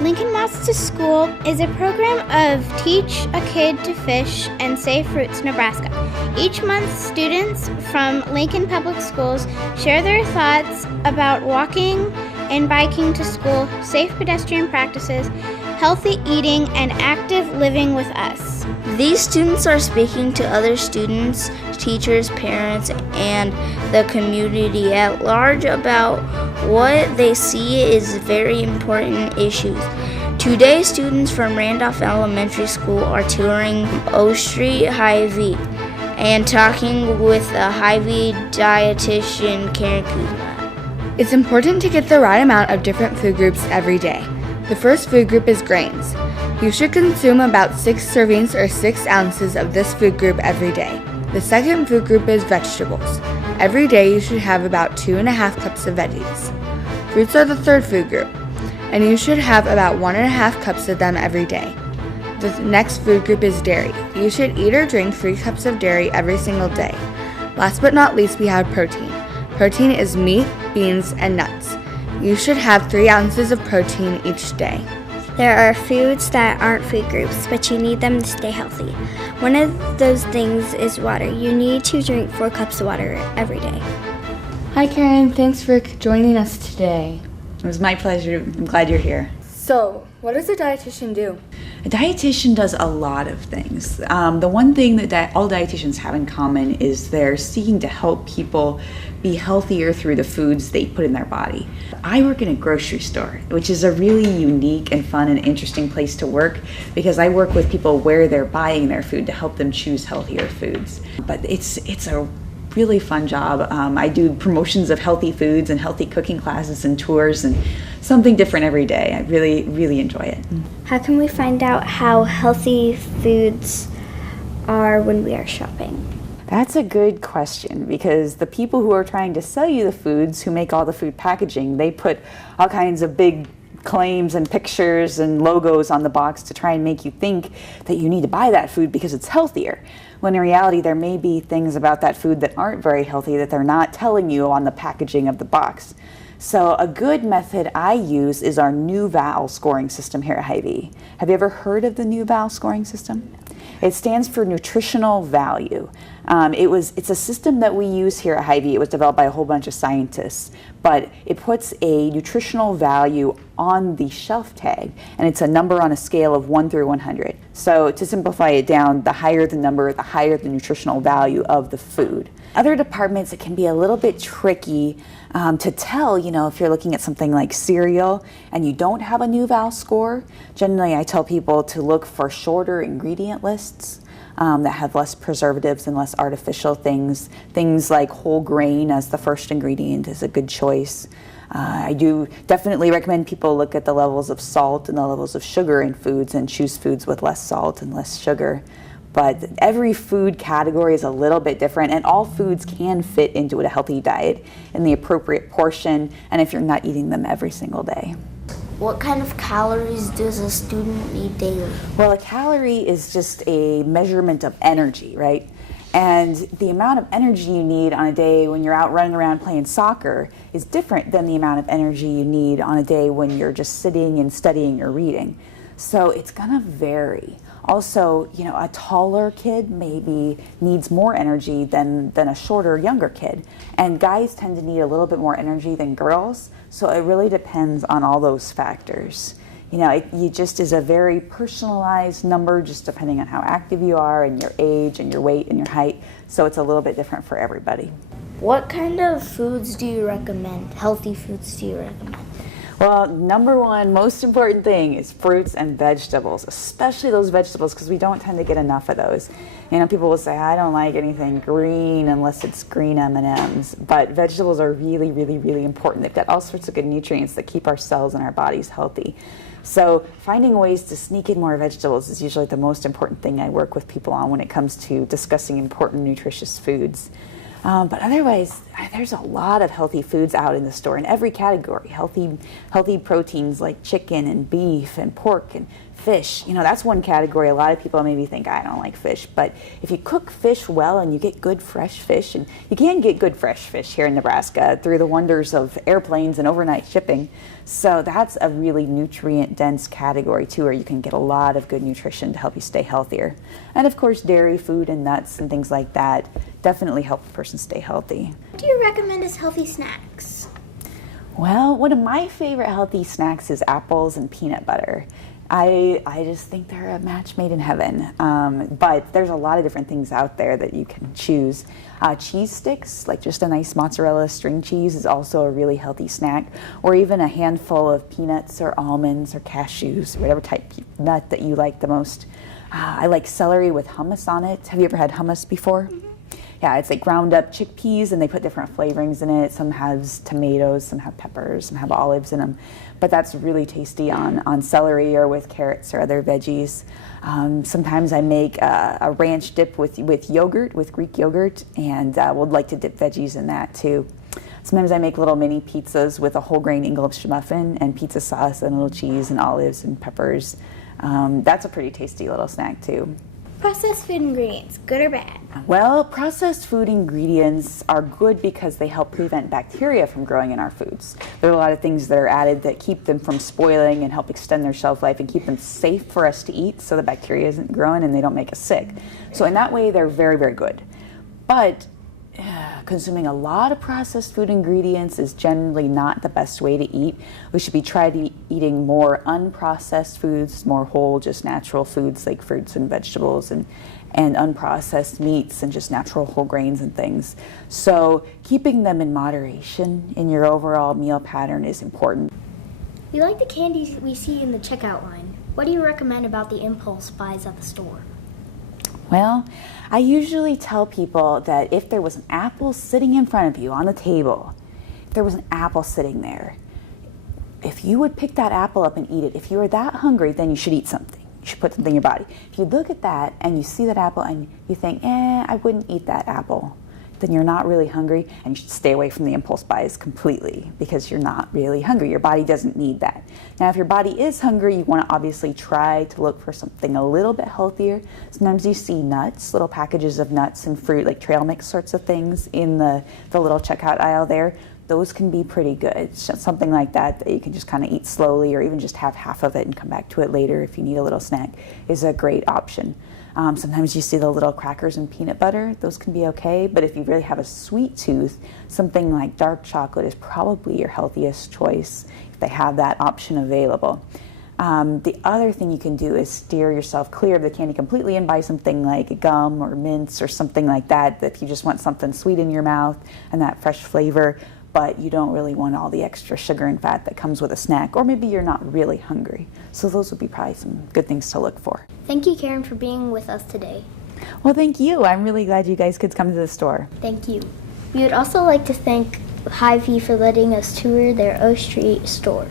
Lincoln Moss to School is a program of Teach a Kid to Fish and Save Fruits, Nebraska. Each month, students from Lincoln Public Schools share their thoughts about walking and biking to school, safe pedestrian practices, healthy eating, and active living with us. These students are speaking to other students, teachers, parents, and the community at large about what they see as very important issues. Today, students from Randolph Elementary School are touring O Street Hy-Vee and talking with a Hy-Vee dietitian, Karen Kuzma. It's important to get the right amount of different food groups every day. The first food group is grains. You should consume about 6 servings or 6 ounces of this food group every day. The second food group is vegetables. Every day you should have about 2.5 cups of veggies. Fruits are the third food group, and you should have about 1.5 cups of them every day. The next food group is dairy. You should eat or drink 3 cups of dairy every single day. Last but not least, we have protein. Protein is meat, beans, and nuts. You should have 3 ounces of protein each day. There are foods that aren't food groups, but you need them to stay healthy. One of those things is water. You need to drink 4 cups of water every day. Hi Karen, thanks for joining us today. It was my pleasure. I'm glad you're here. So, what does a dietitian do? A dietitian does a lot of things. The one thing that all dietitians have in common is they're seeking to help people be healthier through the foods they put in their body. I work in a grocery store, which is a really unique and fun and interesting place to work because I work with people where they're buying their food to help them choose healthier foods. But it's a really fun job. I do promotions of healthy foods and healthy cooking classes and tours and something different every day. I really, really enjoy it. How can we find out how healthy foods are when we are shopping? That's a good question because the people who are trying to sell you the foods, who make all the food packaging, they put all kinds of big claims and pictures and logos on the box to try and make you think that you need to buy that food because it's healthier. When in reality, there may be things about that food that aren't very healthy that they're not telling you on the packaging of the box. So a good method I use is our new NuVal scoring system here at Hy-Vee. Have you ever heard of the new NuVal scoring system? It stands for nutritional value. It's a system that we use here at Hy-Vee. It was developed by a whole bunch of scientists, but it puts a nutritional value on the shelf tag, and it's a number on a scale of 1 through 100. So to simplify it down, the higher the number, the higher the nutritional value of the food. Other departments, it can be a little bit tricky to tell, if you're looking at something like cereal and you don't have a NuVal score. Generally, I tell people to look for shorter ingredient lists that have less preservatives and less artificial things. Things like whole grain as the first ingredient is a good choice. I do definitely recommend people look at the levels of salt and the levels of sugar in foods and choose foods with less salt and less sugar. But every food category is a little bit different, and all foods can fit into a healthy diet in the appropriate portion, and if you're not eating them every single day. What kind of calories does a student need daily? Well, a calorie is just a measurement of energy, right? And the amount of energy you need on a day when you're out running around playing soccer is different than the amount of energy you need on a day when you're just sitting and studying or reading. So it's gonna vary. Also, a taller kid maybe needs more energy than a shorter, younger kid. And guys tend to need a little bit more energy than girls. So it really depends on all those factors. It just is a very personalized number just depending on how active you are and your age and your weight and your height. So it's a little bit different for everybody. What kind of foods do you recommend? Healthy foods do you recommend? Well, number one, most important thing is fruits and vegetables, especially those vegetables because we don't tend to get enough of those. People will say, I don't like anything green unless it's green M&Ms, but vegetables are really, really, really important. They've got all sorts of good nutrients that keep our cells and our bodies healthy. So finding ways to sneak in more vegetables is usually the most important thing I work with people on when it comes to discussing important nutritious foods. But otherwise, there's a lot of healthy foods out in the store in every category. Healthy proteins like chicken and beef and pork and Fish, that's one category. A lot of people maybe think I don't like fish, but if you cook fish well and you get good fresh fish, and you can get good fresh fish here in Nebraska through the wonders of airplanes and overnight shipping. So that's a really nutrient dense category too, where you can get a lot of good nutrition to help you stay healthier. And of course, dairy, food, and nuts and things like that definitely help a person stay healthy. What do you recommend as healthy snacks? Well, one of my favorite healthy snacks is apples and peanut butter. I just think they're a match made in heaven. But there's a lot of different things out there that you can choose. Cheese sticks, like just a nice mozzarella string cheese, is also a really healthy snack. Or even a handful of peanuts or almonds or cashews, or whatever type of nut that you like the most. I like celery with hummus on it. Have you ever had hummus before? Mm-hmm. Yeah, it's like ground up chickpeas, and they put different flavorings in it. Some has tomatoes, some have peppers, some have olives in them. But that's really tasty on celery or with carrots or other veggies. Sometimes I make a ranch dip with yogurt, with Greek yogurt, and would like to dip veggies in that too. Sometimes I make little mini pizzas with a whole grain English muffin and pizza sauce and a little cheese and olives and peppers. That's a pretty tasty little snack too. Processed food ingredients, good or bad? Well, processed food ingredients are good because they help prevent bacteria from growing in our foods. There are a lot of things that are added that keep them from spoiling and help extend their shelf life and keep them safe for us to eat so the bacteria isn't growing and they don't make us sick. So in that way, they're very, very good. But consuming a lot of processed food ingredients is generally not the best way to eat. We should be eating more unprocessed foods, more whole, just natural foods like fruits and vegetables, and unprocessed meats and just natural whole grains and things. So keeping them in moderation in your overall meal pattern is important. We like the candies we see in the checkout line. What do you recommend about the impulse buys at the store? Well, I usually tell people that if there was an apple sitting in front of you on the table, if there was an apple sitting there, if you would pick that apple up and eat it, if you were that hungry, then you should eat something. You should put something in your body. If you look at that and you see that apple and you think, I wouldn't eat that apple, then you're not really hungry, and you should stay away from the impulse buys completely because you're not really hungry. Your body doesn't need that. Now, if your body is hungry, you want to obviously try to look for something a little bit healthier. Sometimes you see nuts, little packages of nuts and fruit, like trail mix sorts of things in the little checkout aisle there. Those can be pretty good. Something like that you can just kind of eat slowly, or even just have half of it and come back to it later if you need a little snack, is a great option. Sometimes you see the little crackers and peanut butter. Those can be okay, but if you really have a sweet tooth, something like dark chocolate is probably your healthiest choice if they have that option available. The other thing you can do is steer yourself clear of the candy completely and buy something like gum or mints or something like that if you just want something sweet in your mouth and that fresh flavor, but you don't really want all the extra sugar and fat that comes with a snack, or maybe you're not really hungry. So those would be probably some good things to look for. Thank you, Karen, for being with us today. Well, thank you. I'm really glad you guys could come to the store. Thank you. We would also like to thank Hy-Vee for letting us tour their O Street store.